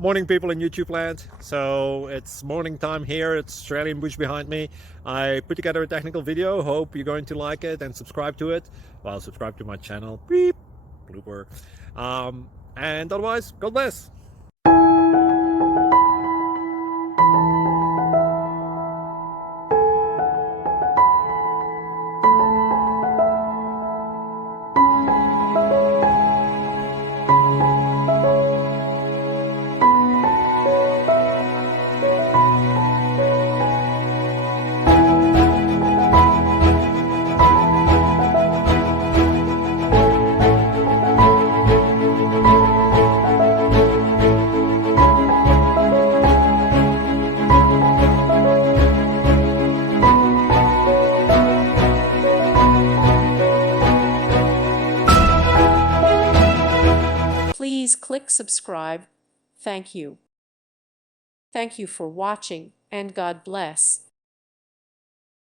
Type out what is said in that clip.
Morning, people in YouTube land. So it's morning time here. It's Australian bush behind me. I put together a technical video. Hope you're going to like it and subscribe to it. Well, subscribe to my channel. Beep. Blooper. And otherwise, God bless. Please click subscribe. Thank you. Thank you for watching, and God bless.